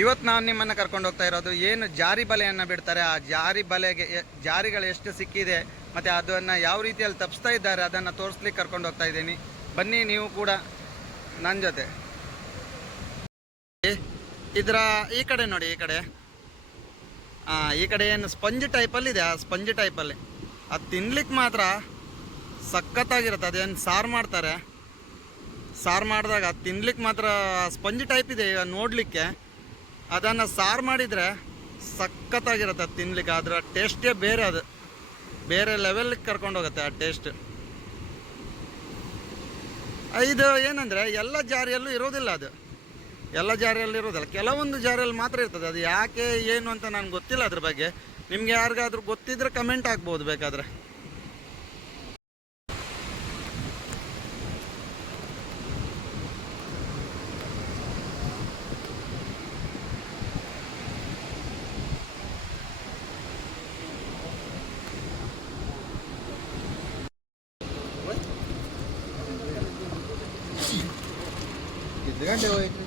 ಇವತ್ತು ನಾನು ನಿಮ್ಮನ್ನು ಕರ್ಕೊಂಡು ಹೋಗ್ತಾ ಇರೋದು, ಏನು ಜಾರಿ ಬಲೆಯನ್ನು ಬಿಡ್ತಾರೆ, ಆ ಜಾರಿ ಬಲೆಗೆ ಜಾರಿಗಳು ಎಷ್ಟು ಸಿಕ್ಕಿದೆ, ಮತ್ತು ಅದನ್ನು ಯಾವ ರೀತಿಯಲ್ಲಿ ತಪ್ಪಿಸ್ತಾ ಇದ್ದಾರೆ, ಅದನ್ನು ತೋರಿಸ್ಲಿಕ್ಕೆ ಕರ್ಕೊಂಡು ಹೋಗ್ತಾ ಇದ್ದೀನಿ. ಬನ್ನಿ, ನೀವು ಕೂಡ ನನ್ನ ಜೊತೆ. ಇದರ ಈ ಕಡೆ ನೋಡಿ, ಈ ಕಡೆ. ಈ ಕಡೆ ಏನು ಸ್ಪಂಜ್ ಟೈಪಲ್ಲಿ ಇದೆ, ಆ ಸ್ಪಂಜ್ ಟೈಪಲ್ಲಿ ಅದು ತಿನ್ಲಿಕ್ಕೆ ಮಾತ್ರ ಸಖತ್ತಾಗಿರುತ್ತೆ, ಅದೇನು ಸಾರು ಮಾಡ್ತಾರೆ. ಸಾರು ಮಾಡಿದಾಗ ಅದು ತಿನ್ಲಿಕ್ಕೆ ಮಾತ್ರ ಸ್ಪಂಜ್ ಟೈಪ್ ಇದೆ, ನೋಡಲಿಕ್ಕೆ. ಅದನ್ನು ಸಾರು ಮಾಡಿದರೆ ಸಖತ್ತಾಗಿರುತ್ತೆ ಅದು ತಿನ್ಲಿಕ್ಕೆ. ಅದರ ಟೇಸ್ಟೇ ಬೇರೆ ಅದು. ಬೇರೆ ಲೆವೆಲ್ಗೆ ಕರ್ಕೊಂಡು ಹೋಗುತ್ತೆ ಆ ಟೇಸ್ಟ್ ಇದು ಏನಂದರೆ ಎಲ್ಲ ಜಾರಿಯಲ್ಲೂ ಇರೋದಿಲ್ಲ ಅದು. ಎಲ್ಲ ಜಾರಿಯಲ್ಲಿ ಇರೋದಿಲ್ಲ. ಕೆಲವೊಂದು ಜಾರಿಯಲ್ಲಿ ಮಾತ್ರ ಇರ್ತದೆ. ಅದು ಯಾಕೆ, ಏನು ಅಂತ ನನಗೆ ಗೊತ್ತಿಲ್ಲ ಅದ್ರ ಬಗ್ಗೆ. ನಿಮ್ಗೆ ಯಾರಿಗಾದ್ರೂ ಗೊತ್ತಿದ್ರೆ ಕಮೆಂಟ್ ಹಾಕ್ಬೋದು ಬೇಕಾದರೆ. ಗಂಟೆ ಹೋಯ್ತು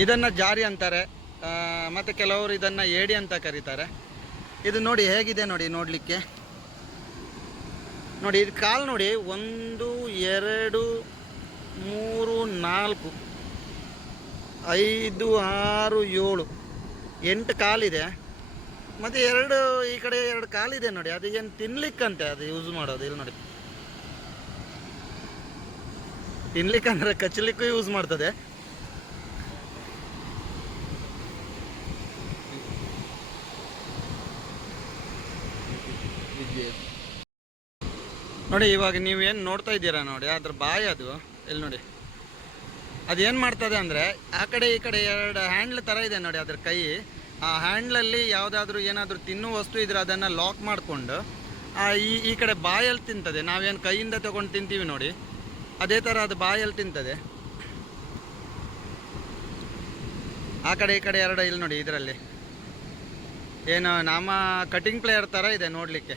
ಇದನ್ನು ಜಾರಿ ಅಂತಾರೆ. ಮತ್ತು ಕೆಲವರು ಇದನ್ನು ಏಡಿ ಅಂತ ಕರೀತಾರೆ. ಇದು ನೋಡಿ ಹೇಗಿದೆ ನೋಡಿ ನೋಡಲಿಕ್ಕೆ. ನೋಡಿ, ಇದು ಕಾಲು ನೋಡಿ, ಒಂದು, ಎರಡು, ಮೂರು, ನಾಲ್ಕು, ಐದು, ಆರು, ಏಳು, ಎಂಟು ಕಾಲಿದೆ ಮತ್ತು ಎರಡು, ಈ ಕಡೆ ಎರಡು ಕಾಲಿದೆ ನೋಡಿ, ಅದು ಏನು ತಿನ್ಲಿಕ್ಕಂತೆ ಅದು ಯೂಸ್ ಮಾಡೋದು, ಇಲ್ಲಿ ನೋಡಿ. ತಿನ್ಲಿಕ್ಕಂದ್ರೆ ಕಚ್ಚಲಿಕ್ಕೂ ಯೂಸ್ ಮಾಡ್ತದೆ. ನೋಡಿ, ಇವಾಗ ನೀವೇನು ನೋಡ್ತಾ ಇದ್ದೀರಾ ನೋಡಿ, ಅದ್ರ ಬಾಯಿ ಅದು. ಇಲ್ಲಿ ನೋಡಿ. ಅದೇನು ಮಾಡ್ತದೆ ಅಂದರೆ, ಆ ಕಡೆ ಈ ಕಡೆ ಎರಡು ಹ್ಯಾಂಡ್ಲ್ ಥರ ಇದೆ ನೋಡಿ ಅದ್ರ ಕೈ. ಆ ಹ್ಯಾಂಡ್ಲಲ್ಲಿ ಯಾವುದಾದ್ರೂ ಏನಾದರೂ ತಿನ್ನುವ ವಸ್ತು ಇದ್ರೆ ಅದನ್ನು ಲಾಕ್ ಮಾಡಿಕೊಂಡು ಈ ಈ ಕಡೆ ಬಾಯಲ್ಲಿ ತಿಂತದೆ. ನಾವೇನು ಕೈಯಿಂದ ತಗೊಂಡು ತಿಂತೀವಿ ನೋಡಿ. ಅದೇ ಥರ ಅದು ಬಾಯಲ್ಲಿ ತಿಂತದೆ. ಆ ಕಡೆ ಈ ಕಡೆ ಎರಡು ಇಲ್ಲಿ ನೋಡಿ, ಇದರಲ್ಲಿ. ಏನು, ನಮ್ಮ ಕಟಿಂಗ್ ಪ್ಲೇಯರ್ ಥರ ಇದೆ ನೋಡಲಿಕ್ಕೆ.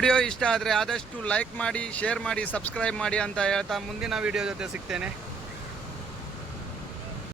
ವಿಡಿಯೋ ಇಷ್ಟ ಆದರೆ ಆದಷ್ಟು ಲೈಕ್ ಮಾಡಿ, ಶೇರ್ ಮಾಡಿ, ಸಬ್ಸ್ಕ್ರೈಬ್ ಮಾಡಿ ಅಂತ ಹೇಳ್ತಾ ಮುಂದಿನ ವಿಡಿಯೋ ಜೊತೆ ಸಿಗ್ತೇನೆ.